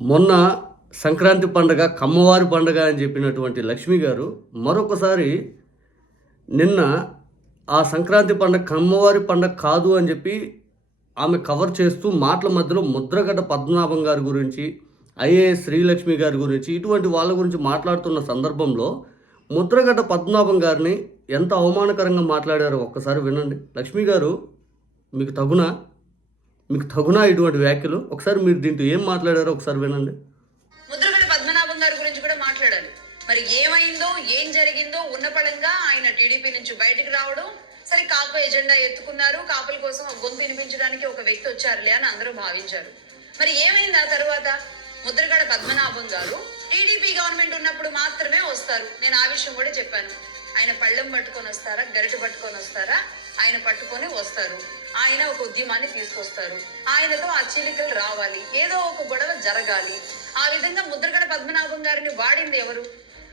మొన్న సంక్రాంతి పండగ కమ్మవారి పండగ అని చెప్పినటువంటి లక్ష్మి గారు మరొకసారి నిన్న ఆ సంక్రాంతి పండగ కమ్మవారి పండగ కాదు అని చెప్పి ఆమె కవర్ చేస్తూ మాటల మధ్యలో ముద్రగడ్డ పద్మనాభం గారి గురించి ఐఏఎస్ శ్రీలక్ష్మి గారి గురించి ఇటువంటి వాళ్ళ గురించి మాట్లాడుతున్న సందర్భంలో ముద్రగడ్డ పద్మనాభం గారిని ఎంత అవమానకరంగా మాట్లాడారో ఒక్కసారి వినండి. లక్ష్మి గారు మీకు తగునా? మీకు తగునా ఇటువంటి వ్యాఖ్యలు? ఒకసారి మీరు దీంతో ఏం మాట్లాడారో ఒకసారి వినండి. ముద్రగడ పద్మనాభం గారి గురించి కూడా మాట్లాడాలి. మరి ఏమైందో ఏం జరిగిందో ఉన్న పడంగా ఆయన టీడీపీ నుంచి బయటికి రావడం సరే కాపు ఎజెండా ఎత్తుకున్నారు కాపుల కోసం ఒక గొంతు వినిపించడానికి ఒక వ్యక్తి వచ్చారులే అని అందరూ భావించారు. మరి ఏమైంది ఆ తర్వాత? ముద్రగడ పద్మనాభం గారు టీడీపీ గవర్నమెంట్ ఉన్నప్పుడు మాత్రమే వస్తారు. నేను ఆ విషయం కూడా చెప్పాను. ఆయన పళ్ళెం పట్టుకొని వస్తారా గరిట పట్టుకొని వస్తారా ఆయన పట్టుకొని వస్తారు. ఆయన ఒక ఉద్యమాన్ని తీసుకొస్తారు. ఆయనతో ఆ చీలికలు రావాలి. ఏదో ఒక గొడవ జరగాలి. ఆ విధంగా ముద్రగడ పద్మనాభం గారిని వాడింది ఎవరు?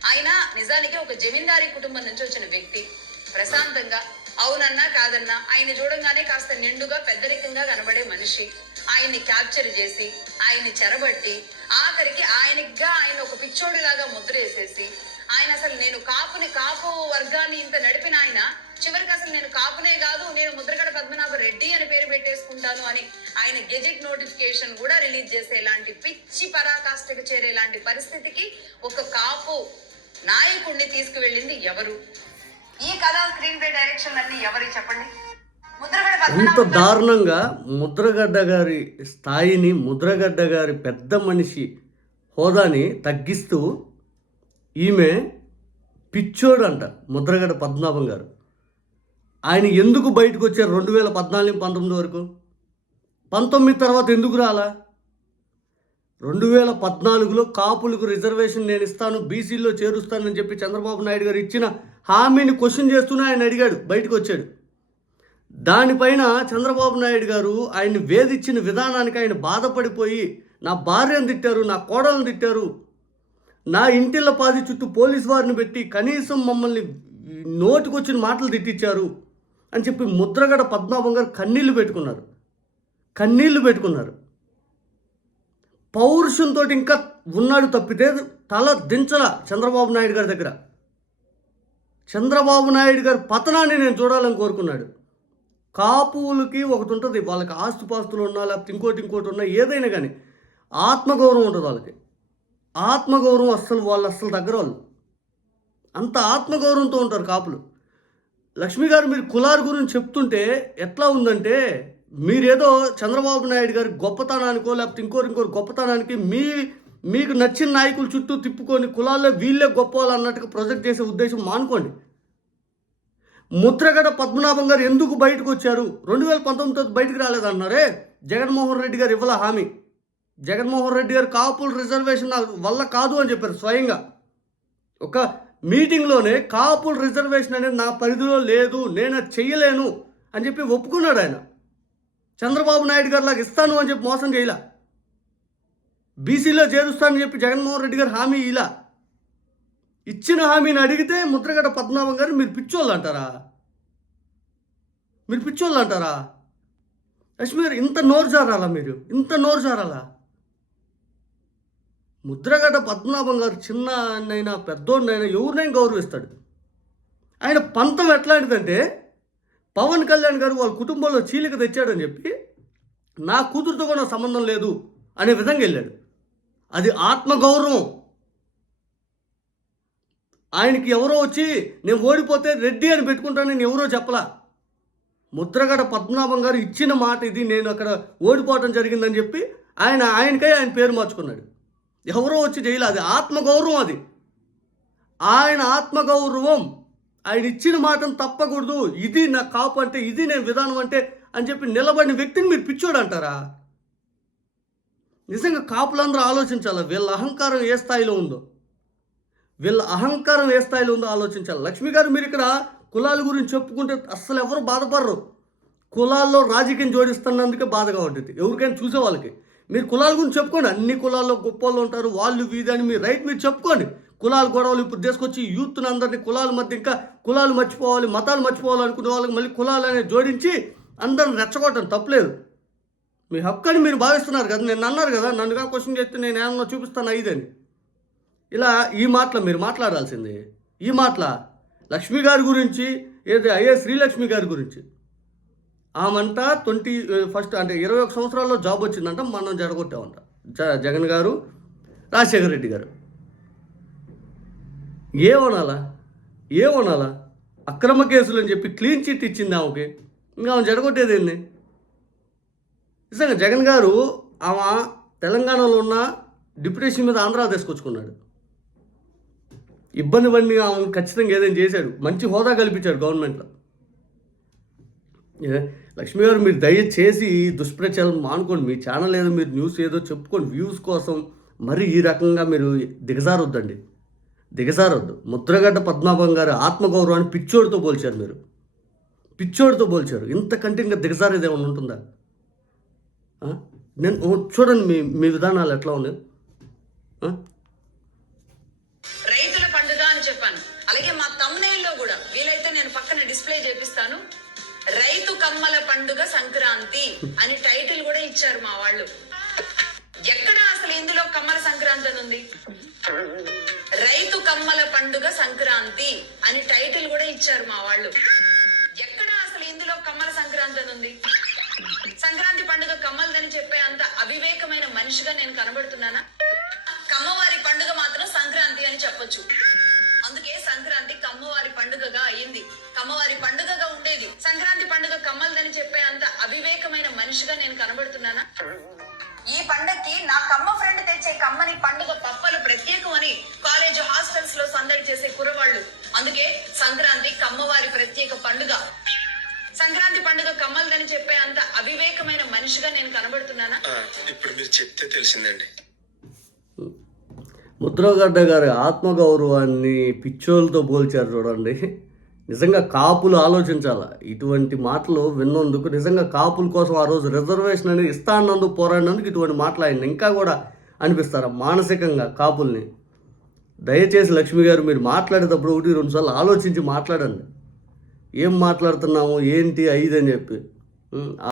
ఆయన నిజానికి ఒక జమీందారీ కుటుంబం నుంచి వచ్చిన వ్యక్తి. ప్రశాంతంగా అవునన్నా కాదన్నా ఆయన చూడంగానే కాస్త నిండుగా పెద్దరికంగా కనబడే మనిషి. ఆయన్ని క్యాప్చర్ చేసి ఆయన్ని చెరబట్టి ఆఖరికి ఆయనగా ఆయన ఒక పిచ్చోడిలాగా ముద్ర వేసేసి ఆయన అసలు నేను కాపుని కాపు వర్గాన్ని ఇంత నడిపిన ఆయన చివరికి అసలు నేను కాపునే నేను ముద్రగడ పద్మనాభ రెడ్డి అని పేరు పెట్టేసుకుంటాను అని ఆయన గెజెట్ నోటిఫికేషన్ కూడా రిలీజ్ చేసేలాంటి పిచ్చి పరాకాష్ఠకు చేరేలాంటి పరిస్థితికి ఒక కాపు నాయకుడిని తీసుకువెళ్ళింది ఎవరు? ఈ కథ స్క్రీన్ ప్లే డైరెక్షన్ అన్ని ఎవరు చెప్పండి? ముద్రగడ ఎంత పద్మనాభం గారు- దారుణంగా ముద్రగడ్డ గారి స్థాయిని ముద్రగడ్డ గారి పెద్ద మనిషి హోదాని తగ్గిస్తూ ఈమె పిచ్చోడు అంట ముద్రగడ్డ పద్మనాభం గారు. ఆయన ఎందుకు బయటకు వచ్చారు రెండు వేల పద్నాలుగు పంతొమ్మిది వరకు? పంతొమ్మిది తర్వాత ఎందుకు రాలా? రెండు వేల పద్నాలుగులో కాపులకు రిజర్వేషన్ నేను ఇస్తాను బీసీలో చేరుస్తానని చెప్పి చంద్రబాబు నాయుడు గారు ఇచ్చిన హామీని క్వశ్చన్ చేస్తూనే ఆయన అడిగాడు బయటకు వచ్చాడు. దానిపైన చంద్రబాబు నాయుడు గారు ఆయన్ని వేధించిన విధానానికి ఆయన బాధపడిపోయి నా భార్యను తిట్టారు నా కోడలను తిట్టారు నా ఇంటిళ్ళ పాది చుట్టూ పోలీస్ వారిని పెట్టి కనీసం మమ్మల్ని నోటికొచ్చిన మాటలు తిట్టించారు. అని చెప్పి ముద్రగడ పద్మనాభం గారు కన్నీళ్ళు పెట్టుకున్నారు. కన్నీళ్ళు పెట్టుకున్నారు. పౌరుషంతో ఇంకా ఉన్నాడు తప్పితే తల దించల చంద్రబాబు నాయుడు గారి దగ్గర. చంద్రబాబు నాయుడు గారి పతనాన్ని నేను చూడాలని కోరుకున్నాడు. కాపులకి ఒకటి ఉంటుంది వాళ్ళకి ఆస్తుపాస్తులు ఉన్నా లేకపోతే ఇంకోటి ఇంకోటి ఉన్నా ఏదైనా కానీ ఆత్మగౌరవం ఉంటుంది వాళ్ళకి. ఆత్మగౌరవం అస్సలు వాళ్ళు అస్సలు దగ్గర వాళ్ళు. అంత ఆత్మగౌరవంతో ఉంటారు కాపులు. లక్ష్మి గారు మీరు కులార్ గురించి చెప్తుంటే ఎట్లా ఉందంటే మీరేదో చంద్రబాబు నాయుడు గారి గొప్పతనానికో లేకపోతే ఇంకోరు ఇంకోరు గొప్పతనానికి మీ మీకు నచ్చిన నాయకుల చుట్టూ తిప్పుకొని కులాల్లో వీళ్ళే గొప్ప అన్నట్టుగా ప్రొజెక్ట్ చేసే ఉద్దేశం మానుకోండి. ముద్రగడ పద్మనాభం గారు ఎందుకు బయటకు వచ్చారు? రెండు వేల పంతొమ్మిదితో బయటకు రాలేదన్నారే? జగన్మోహన్ రెడ్డి గారు ఇవ్వాల హామీ. జగన్మోహన్ రెడ్డి గారు కాపుల రిజర్వేషన్ వల్ల కాదు అని చెప్పారు స్వయంగా. ఒక మీటింగ్లోనే కాపుల రిజర్వేషన్ అనేది నా పరిధిలో లేదు నేను చెయ్యలేను అని చెప్పి ఒప్పుకున్నాడు ఆయన. చంద్రబాబు నాయుడు గారు లాగా ఇస్తాను అని చెప్పి మోసం చేయలా. బీసీలో చేరుస్తానని చెప్పి జగన్మోహన్ రెడ్డి గారు హామీ ఇలా ఇచ్చిన హామీని అడిగితే ముద్రగడ పద్మనాభం గారు మీరు పిచ్చోళ్ళు అంటారా? మీరు పిచ్చోళ్ళు అంటారా? లక్ష్మి గారు ఇంత నోరు జారాలా మీరు? ఇంత నోరు జారాలా? ముద్రగడ పద్మనాభం గారు చిన్న అన్నైనా పెద్దోడినైనా ఎవరినైనా గౌరవిస్తాడు. ఆయన పంతం ఎట్లాంటిదంటే పవన్ కళ్యాణ్ గారు వాళ్ళ కుటుంబంలో చీలిక తెచ్చాడని చెప్పి నా కూతురుతో కూడా సంబంధం లేదు అనే విధంగా వెళ్ళాడు. అది ఆత్మగౌరవం. ఆయనకి ఎవరో వచ్చి నేను ఓడిపోతే రెడ్డి అని పెట్టుకుంటానని ఎవరో చెప్పలా? ముద్రగడ పద్మనాభం గారు ఇచ్చిన మాట ఇది నేను అక్కడ ఓడిపోవటం జరిగిందని చెప్పి ఆయన ఆయనకై ఆయన పేరు మార్చుకున్నాడు. ఎవరో వచ్చి చేయలేదు అది ఆత్మగౌరవం అది. ఆయన ఆత్మగౌరవం ఆయన ఇచ్చిన మాటను తప్పకూడదు. ఇది నా కాపు అంటే ఇది నేను విధానం అంటే అని చెప్పి నిలబడిన వ్యక్తిని మీరు పిచ్చోడు అంటారా? నిజంగా కాపులందరూ ఆలోచించాలి? వీళ్ళ అహంకారం ఏ స్థాయిలో ఉందో? వీళ్ళ అహంకారం ఏ స్థాయిలో ఉందో ఆలోచించాలి? లక్ష్మి గారు మీరు ఇక్కడ కులాల గురించి చెప్పుకుంటే అస్సలు ఎవరు బాధపడరు. కులాల్లో రాజకీయం జోడిస్తున్నందుకే బాధగా ఉంటుంది. ఎవరికైనా చూసే వాళ్ళకి మీరు కులాల గురించి చెప్పుకోండి. అన్ని కులాల్లో గొప్ప వాళ్ళు ఉంటారు. వాళ్ళు వీధని అని మీ రైట్ మీరు చెప్పుకోండి. కులాల గొడవలు ఇప్పుడు తీసుకొచ్చి యూత్ని అందరినీ కులాల మధ్య ఇంకా కులాలు మర్చిపోవాలి మతాలు మర్చిపోవాలి అనుకునే వాళ్ళకి మళ్ళీ కులాలు జోడించి అందరిని రెచ్చగొట్టడం తప్పలేదు. మీ హక్కు అని మీరు భావిస్తున్నారు కదా. నేను అన్నారు కదా నన్నుగా క్వశ్చన్ చేస్తే నేను ఏమన్నా చూపిస్తాను ఐదని ఇలా ఈ మాటలు మీరు మాట్లాడాల్సింది. ఈ మాటల లక్ష్మి గారి గురించి ఏది అయ్యే శ్రీలక్ష్మి గారి గురించి. ఆమంట ట్వంటీ ఫస్ట్ అంటే ఇరవై ఒక సంవత్సరాల్లో జాబ్ వచ్చిందంట మనం జడగొట్టామంట. జ జగన్ గారు రాజశేఖర రెడ్డి గారు. ఏమనాలా? ఏమనాలా? అక్రమ కేసులు అని చెప్పి క్లీన్ చిట్ ఇచ్చింది ఆమెకి. ఇంకా ఆమె జడగొట్టేది ఏంది? నిజంగా జగన్ గారు ఆమె తెలంగాణలో ఉన్న డిప్యుటేషన్ మీద ఆంధ్రా తీసుకొచ్చుకున్నాడు. ఇబ్బంది పడి ఆమె ఖచ్చితంగా ఏదైనా చేశాడు. మంచి హోదా కల్పించాడు గవర్నమెంట్లో. లక్ష్మి గారు మీరు దయచేసి దుష్ప్రచారం మానుకోండి. మీ ఛానల్ ఏదో మీరు న్యూస్ ఏదో చెప్పుకోండి వ్యూస్ కోసం మరి ఈ రకంగా మీరు దిగజారొద్దండి. దిగజారొద్దు. ముద్రగడ్డ పద్మాభం గారు ఆత్మగౌరవాన్ని పిచ్చోడితో పోల్చారు మీరు. పిచ్చోడితో పోల్చారు. ఇంతకంటే ఇంకా దిగజారేది ఏమైనా ఉంటుందా? నేను చూడండి మీ మీ విధానాలు ఎట్లా ఉన్నాయి. రైతుల పండుగ అని చెప్పాను. అలాగే మా తమ్నేల్లో కూడా వీలైతే నేను పక్కన డిస్ప్లే చేపిస్తాను. రైతు కమ్మల పండుగ సంక్రాంతి అని టైటిల్ కూడా ఇచ్చారు మా వాళ్ళు. ఎక్కడ అసలు ఇందులో కమ్మల సంక్రాంతి అని ఉంది? రైతు కమ్మల పండుగ సంక్రాంతి అని టైటిల్ కూడా ఇచ్చారు మా వాళ్ళు. ఎక్కడ అసలు ఇందులో కమ్మల సంక్రాంతి అని ఉంది? సంక్రాంతి పండుగ కమ్మలదని చెప్పే అంత అవివేకమైన మనిషిగా నేను కనబడుతున్నానా? కమ్మవారి పండుగ మాత్రం సంక్రాంతి అని చెప్పొచ్చు. అందుకే సంక్రాంతి కమ్మవారి పండుగగా అయింది. కమ్మవారి పండుగగా ఉండేది. సంక్రాంతి పండుగ కమ్మలదని చెప్పే అంత అవివేకమైన మనిషిగా నేను కనబడుతున్నానా? ఈ పండక్కి నా కమ్మ ఫ్రెండ్ తెచ్చే కమ్మని పండుగ పప్పలు ప్రత్యేకం అని కాలేజ్ హాస్టల్స్లో సందడి చేసే కురవాళ్ళు అందుకే సంక్రాంతి కమ్మవారి ప్రత్యేక పండుగ. సంక్రాంతి పండుగ కమ్మలదని చెప్పే అంత అవివేకమైన మనిషిగా నేను కనబడుతున్నానా? ఇప్పుడు మీరు చెప్తే తెలిసిందండి. రుద్రగడ్డ గారి ఆత్మగౌరవాన్ని పిచ్చోళ్ళతో పోల్చారు చూడండి. నిజంగా కాపులు ఆలోచించాల? ఇటువంటి మాటలు విన్నందుకు నిజంగా కాపుల కోసం ఆ రోజు రిజర్వేషన్ అనేది ఇస్తా అన్నందుకు పోరాడినందుకు ఇటువంటి మాటలు ఆయన ఇంకా కూడా అనిపిస్తారా? మానసికంగా కాపుల్ని. దయచేసి లక్ష్మి గారు మీరు మాట్లాడేటప్పుడు ఒకటి రెండుసార్లు ఆలోచించి మాట్లాడండి. ఏం మాట్లాడుతున్నాము ఏంటి ఐదు అని చెప్పి.